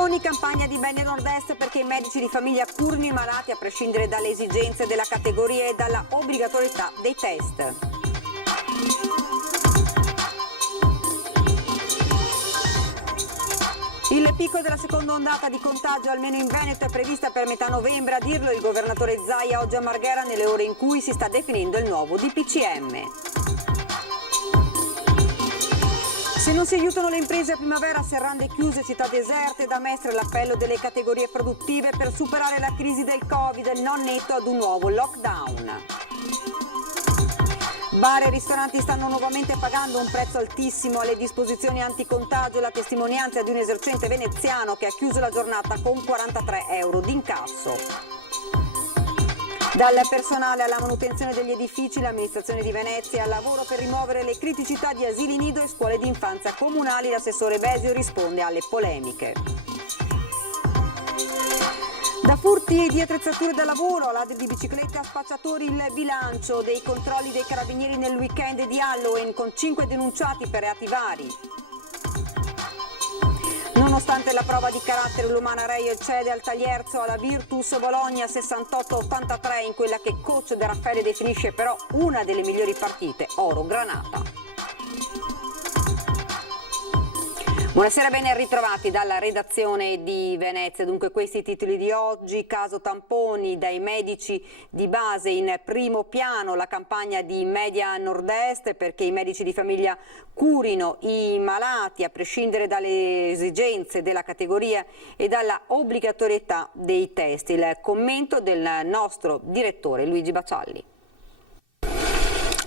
Tamponi, campagna di Bene Nord-Est perché i medici di famiglia curino i malati a prescindere dalle esigenze della categoria e dalla obbligatorietà dei test. Il picco della seconda ondata di contagio almeno in Veneto è prevista per metà novembre, a dirlo il governatore Zaia oggi a Marghera nelle ore in cui si sta definendo il nuovo DPCM. Se non si aiutano le imprese a primavera, serrande chiuse, città deserte, da Mestre l'appello delle categorie produttive per superare la crisi del Covid, non netto ad un nuovo lockdown. Bar e ristoranti stanno nuovamente pagando un prezzo altissimo alle disposizioni anticontagio, la testimonianza di un esercente veneziano che ha chiuso la giornata con 43 euro d'incasso. Dal personale alla manutenzione degli edifici, l'amministrazione di Venezia al lavoro per rimuovere le criticità di asili nido e scuole di infanzia comunali, l'assessore Besio risponde alle polemiche. Da furti di attrezzature da lavoro a ladri di biciclette a spacciatori, il bilancio dei controlli dei carabinieri nel weekend di Halloween con 5 denunciati per reati vari. Nonostante la prova di carattere, l'Umana Rail cede al Taglierzo alla Virtus Bologna 68-83 in quella che coach De Raffaele definisce però una delle migliori partite, Oro Granata. Buonasera, ben ritrovati dalla redazione di Venezia. Dunque questi i titoli di oggi: caso tamponi, dai medici di base in primo piano, la campagna di Media Nord-Est perché i medici di famiglia curino i malati a prescindere dalle esigenze della categoria e dalla obbligatorietà dei test. Il commento del nostro direttore Luigi Bacialli.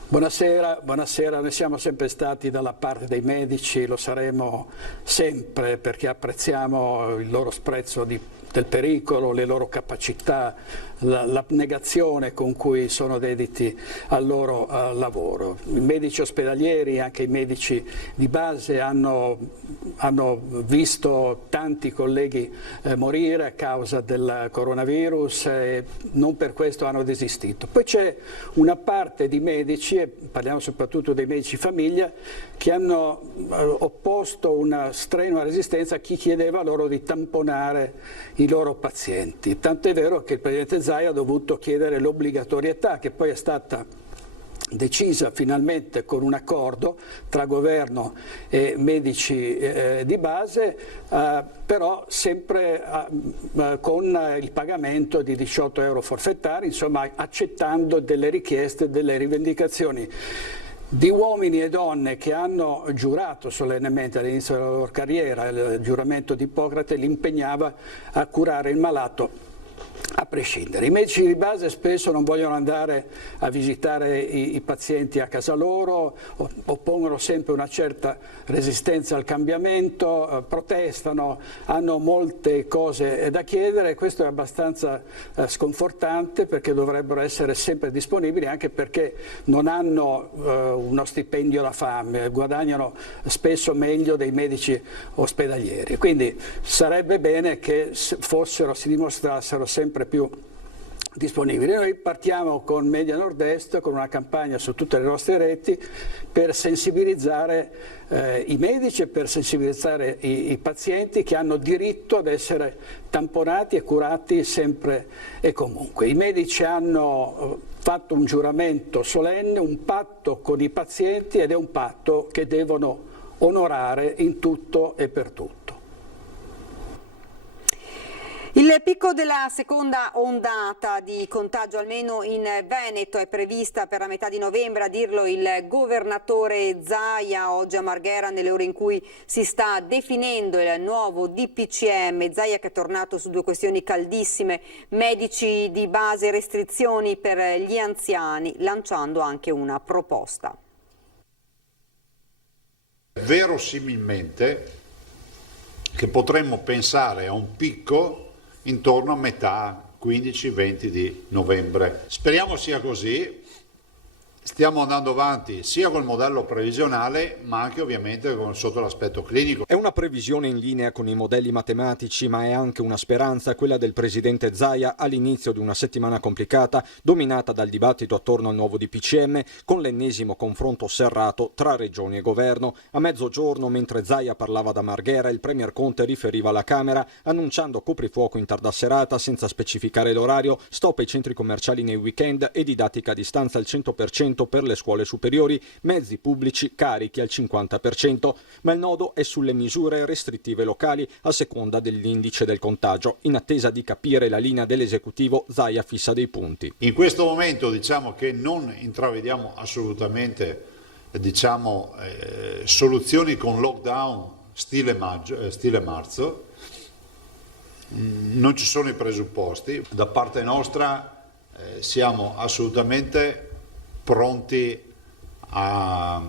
Buonasera, noi siamo sempre stati dalla parte dei medici, lo saremo sempre perché apprezziamo il loro sprezzo del pericolo, le loro capacità, l'abnegazione con cui sono dediti al loro lavoro. I medici ospedalieri, anche i medici di base hanno visto tanti colleghi morire a causa del coronavirus e non per questo hanno desistito. Poi c'è una parte di medici, e parliamo soprattutto dei medici famiglia, che hanno opposto una strenua resistenza a chi chiedeva loro di tamponare i loro pazienti. Tanto è vero che il Presidente Zaia ha dovuto chiedere l'obbligatorietà, che poi è stata decisa finalmente con un accordo tra governo e medici di base, però sempre con il pagamento di 18 euro forfettari, insomma accettando delle richieste, delle rivendicazioni di uomini e donne che hanno giurato solennemente all'inizio della loro carriera. Il giuramento di Ippocrate li impegnava a curare il malato a prescindere. I medici di base spesso non vogliono andare a visitare i pazienti a casa loro, oppongono sempre una certa resistenza al cambiamento, protestano, hanno molte cose da chiedere. Questo è abbastanza sconfortante perché dovrebbero essere sempre disponibili, anche perché non hanno uno stipendio da fame, guadagnano spesso meglio dei medici ospedalieri. Quindi sarebbe bene che si dimostrassero sempre più disponibili. Noi partiamo con Media Nord-Est con una campagna su tutte le nostre reti per sensibilizzare i medici e per sensibilizzare i pazienti che hanno diritto ad essere tamponati e curati sempre e comunque. I medici hanno fatto un giuramento solenne, un patto con i pazienti, ed è un patto che devono onorare in tutto e per tutto. Il picco della seconda ondata di contagio almeno in Veneto è prevista per la metà di novembre, a dirlo il governatore Zaia oggi a Marghera nelle ore in cui si sta definendo il nuovo DPCM. Zaia che è tornato su due questioni caldissime: medici di base, restrizioni per gli anziani, lanciando anche una proposta. Verosimilmente che potremmo pensare a un picco intorno a metà 15-20 di novembre. Speriamo sia così, stiamo andando avanti sia col modello previsionale ma anche ovviamente sotto l'aspetto clinico. È una previsione in linea con i modelli matematici, ma è anche una speranza, quella del presidente Zaia all'inizio di una settimana complicata, dominata dal dibattito attorno al nuovo DPCM, con l'ennesimo confronto serrato tra regioni e governo. A mezzogiorno, mentre Zaia parlava da Marghera, il premier Conte riferiva alla Camera, annunciando coprifuoco in tarda serata senza specificare l'orario, stop ai centri commerciali nei weekend e didattica a distanza al 100% per le scuole superiori, mezzi pubblici carichi al 50%, ma il nodo è sulle misure restrittive locali a seconda dell'indice del contagio. In attesa di capire la linea dell'esecutivo, Zaia fissa dei punti. In questo momento diciamo che non intravediamo assolutamente soluzioni con lockdown stile marzo, non ci sono i presupposti. Da parte nostra siamo assolutamente pronti a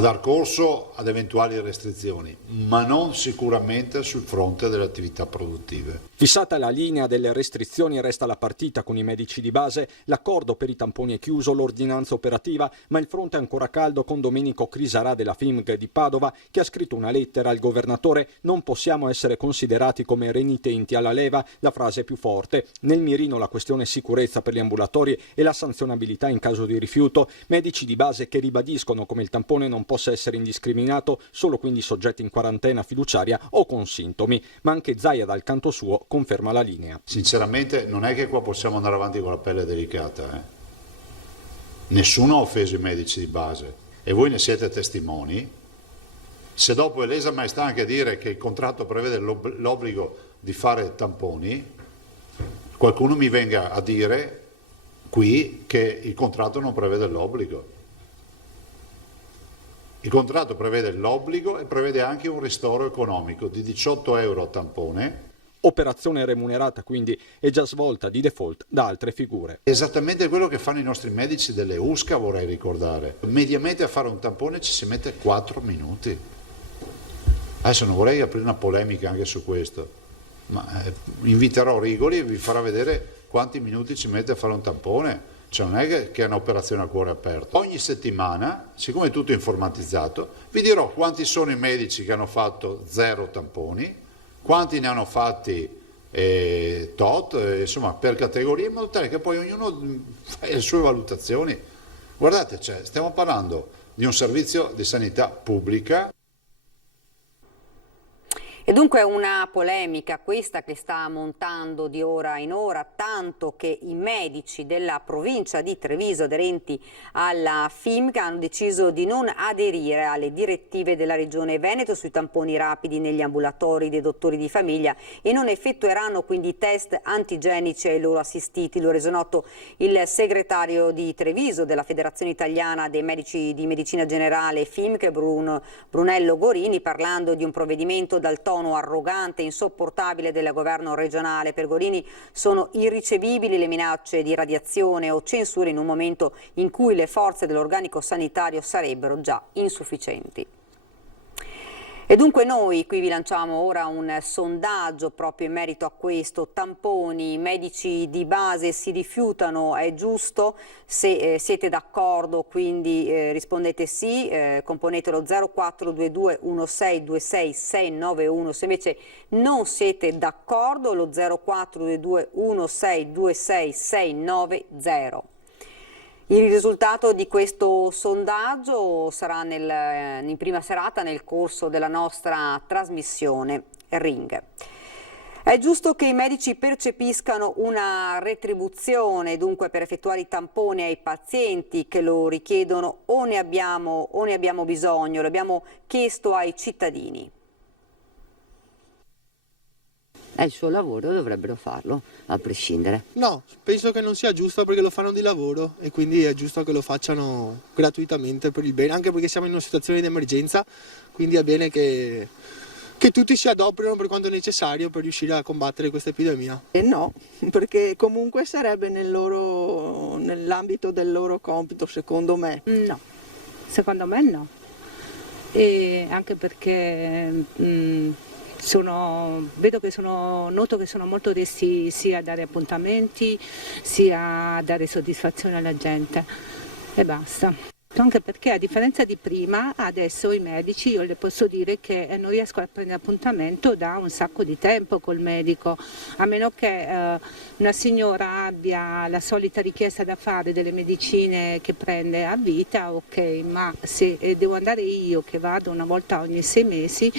dar corso ad eventuali restrizioni, ma non sicuramente sul fronte delle attività produttive. Fissata la linea delle restrizioni, resta la partita con i medici di base, l'accordo per i tamponi è chiuso, l'ordinanza operativa, ma il fronte è ancora caldo con Domenico Crisarà della FIMG di Padova che ha scritto una lettera al governatore: non possiamo essere considerati come renitenti alla leva, la frase più forte. Nel mirino la questione sicurezza per gli ambulatori e la sanzionabilità in caso di rifiuto, medici di base che ribadiscono come il tampone non possa essere indiscriminato, solo quindi soggetti in quarantena fiduciaria o con sintomi, ma anche Zaia dal canto suo conferma la linea. Sinceramente non è che qua possiamo andare avanti con la pelle delicata. Nessuno ha offeso i medici di base e voi ne siete testimoni. Se dopo è lesa maestà anche dire che il contratto prevede l'obbligo di fare tamponi, qualcuno mi venga a dire qui che il contratto non prevede l'obbligo. Il contratto prevede l'obbligo e prevede anche un ristoro economico di 18 euro a tampone. Operazione remunerata quindi è già svolta di default da altre figure. Esattamente quello che fanno i nostri medici delle USCA, vorrei ricordare. Mediamente a fare un tampone ci si mette 4 minuti. Adesso non vorrei aprire una polemica anche su questo, ma inviterò Rigoli e vi farà vedere quanti minuti ci mette a fare un tampone. Cioè non è che è un'operazione a cuore aperto. Ogni settimana, siccome è tutto informatizzato, vi dirò quanti sono i medici che hanno fatto 0 tamponi, quanti ne hanno fatti insomma per categorie, in modo tale che poi ognuno fa le sue valutazioni. Guardate, stiamo parlando di un servizio di sanità pubblica. E dunque una polemica questa che sta montando di ora in ora, tanto che i medici della provincia di Treviso aderenti alla FIMG hanno deciso di non aderire alle direttive della Regione Veneto sui tamponi rapidi negli ambulatori dei dottori di famiglia e non effettueranno quindi test antigenici ai loro assistiti. Lo ha reso noto il segretario di Treviso della Federazione Italiana dei Medici di Medicina Generale FIMG, Brunello Gorini, parlando di un provvedimento dal tono arrogante e insopportabile del governo regionale. Per Gorini sono irricevibili le minacce di radiazione o censura in un momento in cui le forze dell'organico sanitario sarebbero già insufficienti. E dunque noi qui vi lanciamo ora un sondaggio proprio in merito a questo. Tamponi, medici di base si rifiutano, è giusto? Se siete d'accordo quindi rispondete sì, componetelo 0422 1626 691, se invece non siete d'accordo lo 0422 1626 690. Il risultato di questo sondaggio sarà in prima serata nel corso della nostra trasmissione Ring. È giusto che i medici percepiscano una retribuzione dunque per effettuare i tamponi ai pazienti che lo richiedono o ne abbiamo bisogno? Lo abbiamo chiesto ai cittadini. È il suo lavoro, dovrebbero farlo, a prescindere. No, penso che non sia giusto perché lo fanno di lavoro e quindi è giusto che lo facciano gratuitamente per il bene, anche perché siamo in una situazione di emergenza, quindi è bene che tutti si adoperino per quanto necessario per riuscire a combattere questa epidemia. No, perché comunque sarebbe nell'ambito del loro compito, secondo me. No, secondo me no. E anche perché noto che sono molto resti sia a dare appuntamenti sia a dare soddisfazione alla gente e basta. Anche perché a differenza di prima, adesso i medici io le posso dire che non riesco a prendere appuntamento da un sacco di tempo col medico, a meno che una signora abbia la solita richiesta da fare delle medicine che prende a vita, ok, ma se devo andare io che vado una volta ogni 6 mesi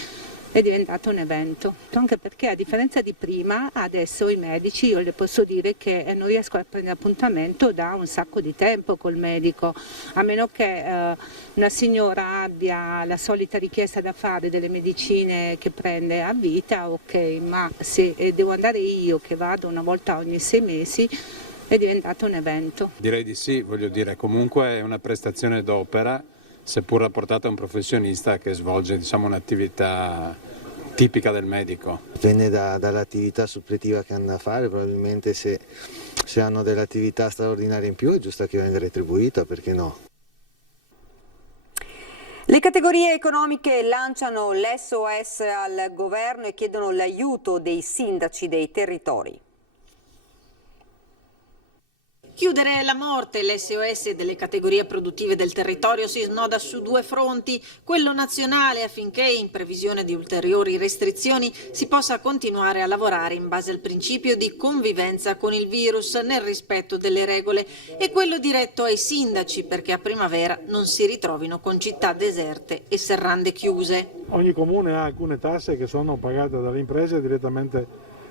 è diventato un evento, anche perché a differenza di prima adesso i medici io le posso dire che non riesco a prendere appuntamento da un sacco di tempo col medico, a meno che una signora abbia la solita richiesta da fare delle medicine che prende a vita, ok, ma se devo andare io che vado una volta ogni 6 mesi è diventato un evento. Direi di sì, voglio dire, comunque è una prestazione d'opera, seppur rapportata a un professionista che svolge, diciamo, un'attività tipica del medico. Dipende dall'attività suppletiva che hanno da fare, probabilmente se hanno delle attività straordinarie in più è giusto che venga retribuita, perché no? Le categorie economiche lanciano l'SOS al governo e chiedono l'aiuto dei sindaci dei territori. Chiudere la morte, l'SOS delle categorie produttive del territorio si snoda su 2 fronti, quello nazionale affinché in previsione di ulteriori restrizioni si possa continuare a lavorare in base al principio di convivenza con il virus nel rispetto delle regole, e quello diretto ai sindaci perché a primavera non si ritrovino con città deserte e serrande chiuse. Ogni comune ha alcune tasse che sono pagate dalle imprese direttamente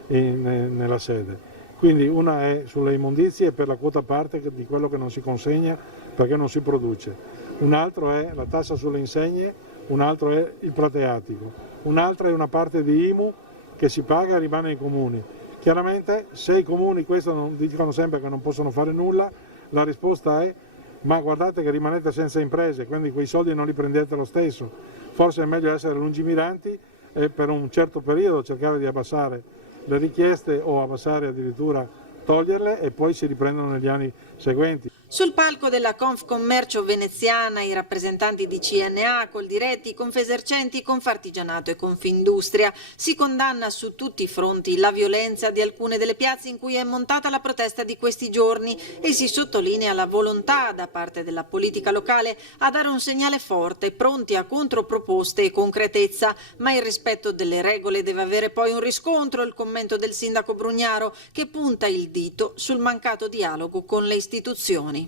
nella sede. Quindi una è sulle immondizie per la quota parte di quello che non si consegna perché non si produce, un altro è la tassa sulle insegne, un altro è il prateatico, un'altra è una parte di IMU che si paga e rimane ai comuni. Chiaramente se i comuni questo non dicono sempre che non possono fare nulla, la risposta è ma guardate che rimanete senza imprese, quindi quei soldi non li prendete lo stesso. Forse è meglio essere lungimiranti e per un certo periodo cercare di abbassare le richieste o abbassare addirittura toglierle e poi si riprendono negli anni seguenti. Sul palco della Confcommercio veneziana i rappresentanti di CNA, Coldiretti, Confesercenti, Confartigianato e Confindustria. Si condanna su tutti i fronti la violenza di alcune delle piazze in cui è montata la protesta di questi giorni e si sottolinea la volontà da parte della politica locale a dare un segnale forte, pronti a controproposte e concretezza, ma il rispetto delle regole deve avere poi un riscontro, il commento del sindaco Brugnaro che punta il dito sul mancato dialogo con le istituzioni.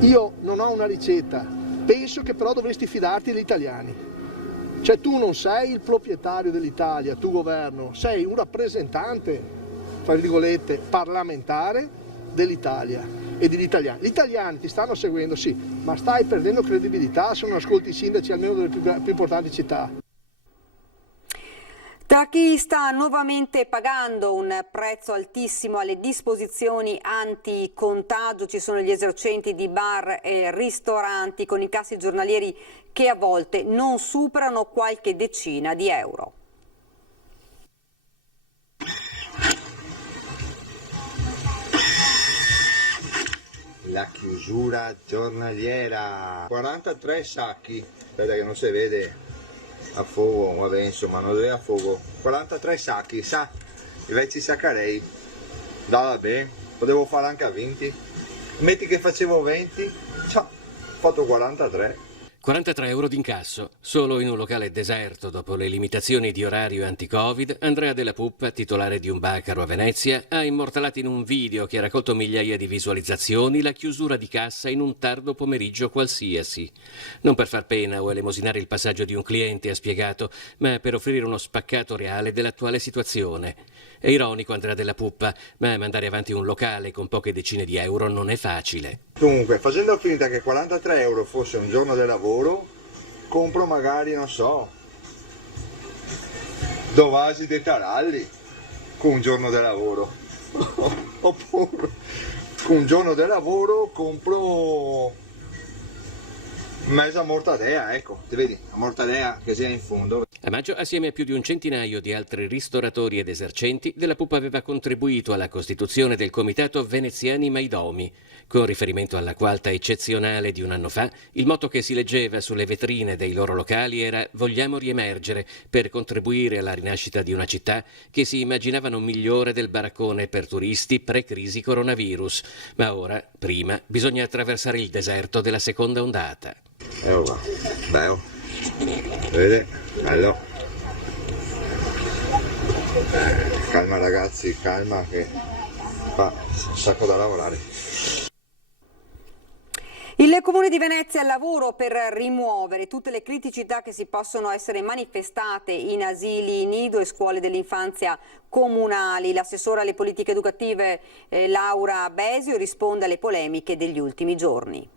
Io non ho una ricetta, penso che però dovresti fidarti degli italiani. Cioè tu non sei il proprietario dell'Italia, tu governo, sei un rappresentante, tra virgolette, parlamentare dell'Italia e degli italiani. Gli italiani ti stanno seguendo, sì, ma stai perdendo credibilità se non ascolti i sindaci almeno delle più importanti città. Tra chi sta nuovamente pagando un prezzo altissimo alle disposizioni anti-contagio ci sono gli esercenti di bar e ristoranti con incassi giornalieri che a volte non superano qualche decina di euro. La chiusura giornaliera, 43 sacchi, aspetta che non si vede. A fuoco, vabbè, insomma, non è a fuoco. 43 sacchi, sa? Invece saccarei. Da vabbè, potevo fare anche a 20. Metti che facevo 20, ciao, ho fatto 43. 43 euro d'incasso. Solo in un locale deserto, dopo le limitazioni di orario anti-Covid, Andrea Della Puppa, titolare di un Baccaro a Venezia, ha immortalato in un video che ha raccolto migliaia di visualizzazioni la chiusura di cassa in un tardo pomeriggio qualsiasi. Non per far pena o elemosinare il passaggio di un cliente, ha spiegato, ma per offrire uno spaccato reale dell'attuale situazione. È ironico Andrea Della Puppa, ma mandare avanti un locale con poche decine di euro non è facile. Dunque, facendo finta che 43 euro fosse un giorno di lavoro, compro magari, non so, 2 vasi di taralli con un giorno di lavoro. Oppure con un giorno di lavoro compro mezza mortadea, ecco, ti vedi, la mortadea che sia in fondo. A maggio, assieme a più di un centinaio di altri ristoratori ed esercenti, Della Pup aveva contribuito alla costituzione del comitato Veneziani Maidomi. Con riferimento alla quarta eccezionale di un anno fa, il motto che si leggeva sulle vetrine dei loro locali era «Vogliamo riemergere per contribuire alla rinascita di una città che si immaginavano migliore del baraccone per turisti pre-crisi coronavirus». Ma ora, prima, bisogna attraversare il deserto della seconda ondata. Qua, bello. Vedete? Bello. Calma ragazzi, calma che fa un sacco da lavorare. Il Comune di Venezia al lavoro per rimuovere tutte le criticità che si possono essere manifestate in asili nido e scuole dell'infanzia comunali. L'assessora alle politiche educative Laura Besio risponde alle polemiche degli ultimi giorni.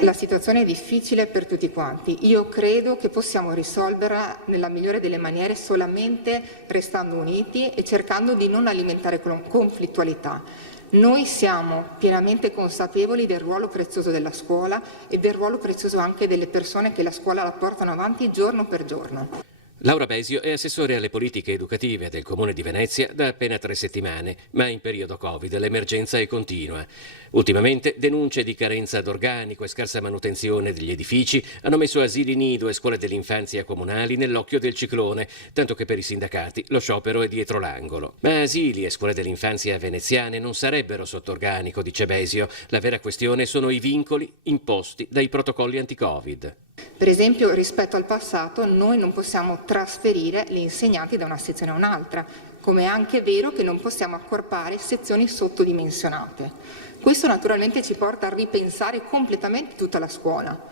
La situazione è difficile per tutti quanti. Io credo che possiamo risolverla nella migliore delle maniere solamente restando uniti e cercando di non alimentare conflittualità. Noi siamo pienamente consapevoli del ruolo prezioso della scuola e del ruolo prezioso anche delle persone che la scuola la portano avanti giorno per giorno. Laura Besio è assessore alle politiche educative del Comune di Venezia da appena 3 settimane, ma in periodo Covid l'emergenza è continua. Ultimamente denunce di carenza d'organico e scarsa manutenzione degli edifici hanno messo asili nido e scuole dell'infanzia comunali nell'occhio del ciclone, tanto che per i sindacati lo sciopero è dietro l'angolo. Ma asili e scuole dell'infanzia veneziane non sarebbero sotto organico, dice Besio. La vera questione sono i vincoli imposti dai protocolli anti-Covid. Per esempio, rispetto al passato, noi non possiamo trasferire gli insegnanti da una sezione a un'altra, come è anche vero che non possiamo accorpare sezioni sottodimensionate. Questo naturalmente ci porta a ripensare completamente tutta la scuola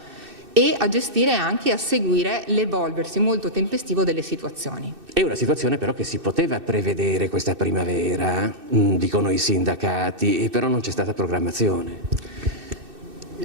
e a gestire anche e a seguire l'evolversi molto tempestivo delle situazioni. È una situazione però che si poteva prevedere questa primavera, dicono i sindacati, però non c'è stata programmazione.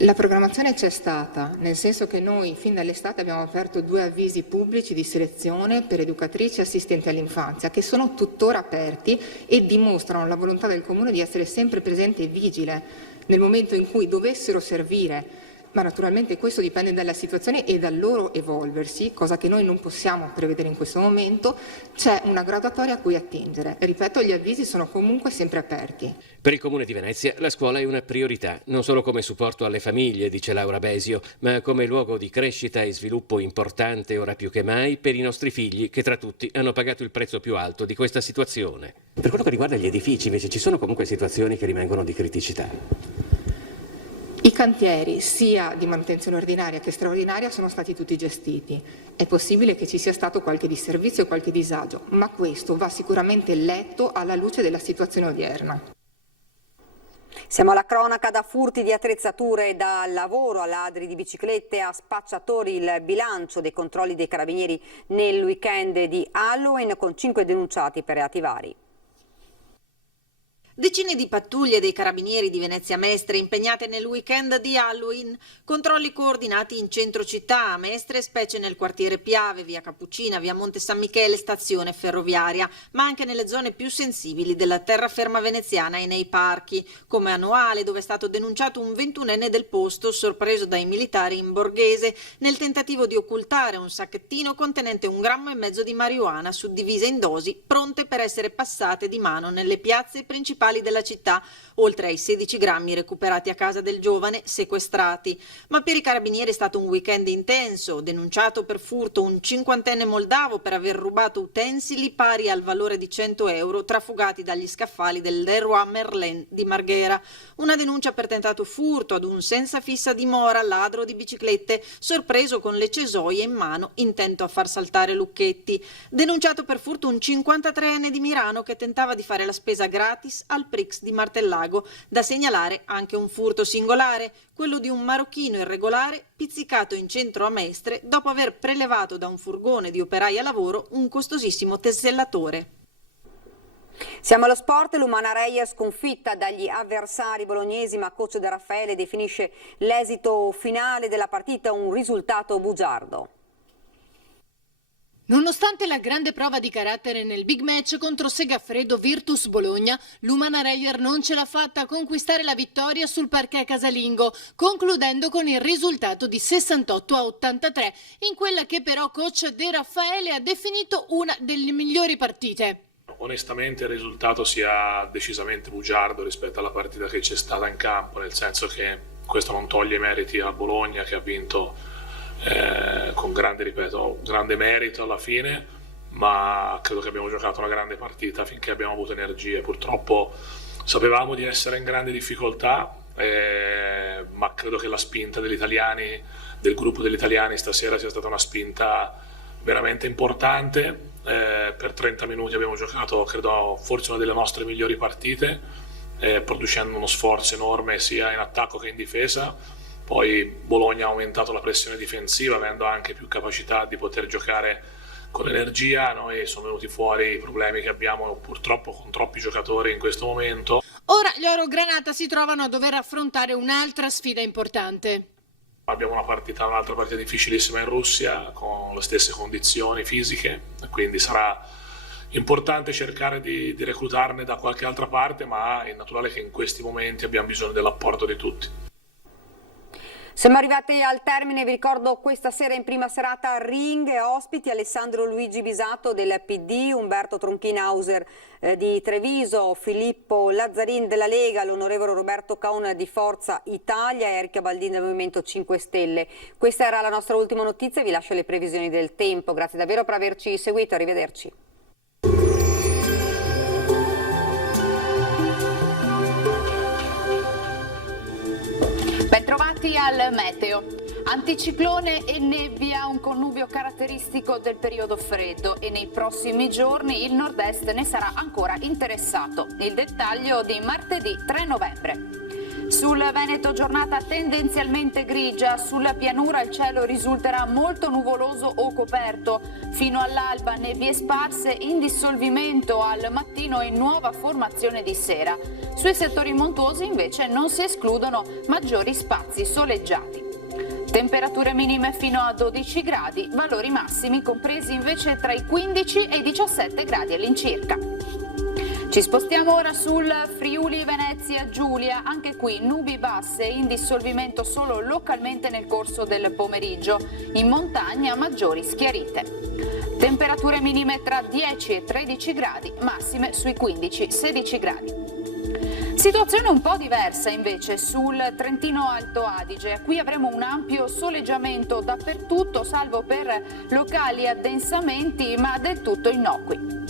La programmazione c'è stata, nel senso che noi fin dall'estate abbiamo aperto 2 avvisi pubblici di selezione per educatrici e assistenti all'infanzia, che sono tuttora aperti e dimostrano la volontà del Comune di essere sempre presente e vigile nel momento in cui dovessero servire. Ma naturalmente questo dipende dalla situazione e dal loro evolversi, cosa che noi non possiamo prevedere in questo momento. C'è una graduatoria a cui attingere. Ripeto, gli avvisi sono comunque sempre aperti. Per il Comune di Venezia la scuola è una priorità, non solo come supporto alle famiglie, dice Laura Besio, ma come luogo di crescita e sviluppo importante ora più che mai per i nostri figli, che tra tutti hanno pagato il prezzo più alto di questa situazione. Per quello che riguarda gli edifici, invece, ci sono comunque situazioni che rimangono di criticità. I cantieri, sia di manutenzione ordinaria che straordinaria, sono stati tutti gestiti. È possibile che ci sia stato qualche disservizio e qualche disagio, ma questo va sicuramente letto alla luce della situazione odierna. Siamo alla cronaca. Da furti di attrezzature da lavoro a ladri di biciclette a spacciatori, il bilancio dei controlli dei carabinieri nel weekend di Halloween, con 5 denunciati per reati vari. Decine di pattuglie dei carabinieri di Venezia Mestre impegnate nel weekend di Halloween, controlli coordinati in centro città, a Mestre, specie nel quartiere Piave, via Cappuccina, via Monte San Michele, stazione ferroviaria, ma anche nelle zone più sensibili della terraferma veneziana e nei parchi, come a Noale, dove è stato denunciato un 21enne del posto sorpreso dai militari in Borghese nel tentativo di occultare un sacchettino contenente 1,5 grammi di marijuana suddivise in dosi, pronte per essere passate di mano nelle piazze principali della città, oltre ai 16 grammi recuperati a casa del giovane sequestrati. Ma per i carabinieri è stato un weekend intenso, denunciato per furto un 50enne moldavo per aver rubato utensili pari al valore di 100 euro trafugati dagli scaffali del Leroy Merlin di Marghera, una denuncia per tentato furto ad un senza fissa dimora ladro di biciclette sorpreso con le cesoie in mano intento a far saltare lucchetti, denunciato per furto un 53enne di Mirano che tentava di fare la spesa gratis al Prix di Martellago. Da segnalare anche un furto singolare, quello di un marocchino irregolare pizzicato in centro a Mestre dopo aver prelevato da un furgone di operai a lavoro un costosissimo tessellatore. Siamo allo sport. l'Umanarei è sconfitta dagli avversari bolognesi, ma coach De Raffaele definisce l'esito finale della partita un risultato bugiardo. Nonostante la grande prova di carattere nel big match contro Segafredo Virtus Bologna, l'Umana Reyer non ce l'ha fatta a conquistare la vittoria sul parquet casalingo, concludendo con il risultato di 68-83, in quella che però coach De Raffaele ha definito una delle migliori partite. Onestamente il risultato sia decisamente bugiardo rispetto alla partita che c'è stata in campo, nel senso che questo non toglie i meriti a Bologna, che ha vinto con grande merito alla fine, ma credo che abbiamo giocato una grande partita finché abbiamo avuto energie. Purtroppo sapevamo di essere in grande difficoltà, ma credo che la spinta degli italiani, del gruppo degli italiani stasera, sia stata una spinta veramente importante. Per 30 minuti abbiamo giocato, credo, forse una delle nostre migliori partite, producendo uno sforzo enorme sia in attacco che in difesa. Poi Bologna ha aumentato la pressione difensiva, avendo anche più capacità di poter giocare con energia. Noi sono venuti fuori i problemi che abbiamo purtroppo con troppi giocatori in questo momento. Ora gli Orogranata si trovano a dover affrontare un'altra sfida importante. Abbiamo un'altra partita difficilissima in Russia, con le stesse condizioni fisiche, quindi sarà importante cercare di reclutarne da qualche altra parte, ma è naturale che in questi momenti abbiamo bisogno dell'apporto di tutti. Siamo arrivati al termine, vi ricordo questa sera in prima serata Ring, ospiti Alessandro Luigi Bisato del PD, Umberto Tronchinhauser di Treviso, Filippo Lazzarin della Lega, l'onorevole Roberto Caon di Forza Italia e Erika Baldin del Movimento 5 Stelle. Questa era la nostra ultima notizia, vi lascio le previsioni del tempo. Grazie davvero per averci seguito, arrivederci. Bentrovati al meteo. Anticiclone e nebbia, un connubio caratteristico del periodo freddo, e nei prossimi giorni il nord-est ne sarà ancora interessato. Il dettaglio di martedì 3 novembre. Sul Veneto giornata tendenzialmente grigia, sulla pianura il cielo risulterà molto nuvoloso o coperto. Fino all'alba nebbie sparse, in dissolvimento al mattino e nuova formazione di sera. Sui settori montuosi invece non si escludono maggiori spazi soleggiati. Temperature minime fino a 12 gradi, valori massimi compresi invece tra i 15 e i 17 gradi all'incirca. Ci spostiamo ora sul Friuli Venezia Giulia, anche qui nubi basse in dissolvimento solo localmente nel corso del pomeriggio, in montagna maggiori schiarite. Temperature minime tra 10 e 13 gradi, massime sui 15-16 gradi. Situazione un po' diversa invece sul Trentino Alto Adige. Qui avremo un ampio soleggiamento dappertutto, salvo per locali addensamenti, ma del tutto innocui.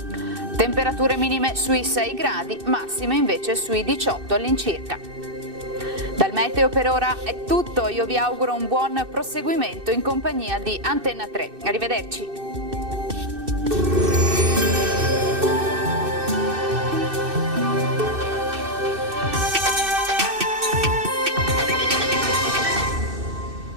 Temperature minime sui 6 gradi, massime invece sui 18 all'incirca. Dal meteo per ora è tutto, io vi auguro un buon proseguimento in compagnia di Antenna 3. Arrivederci.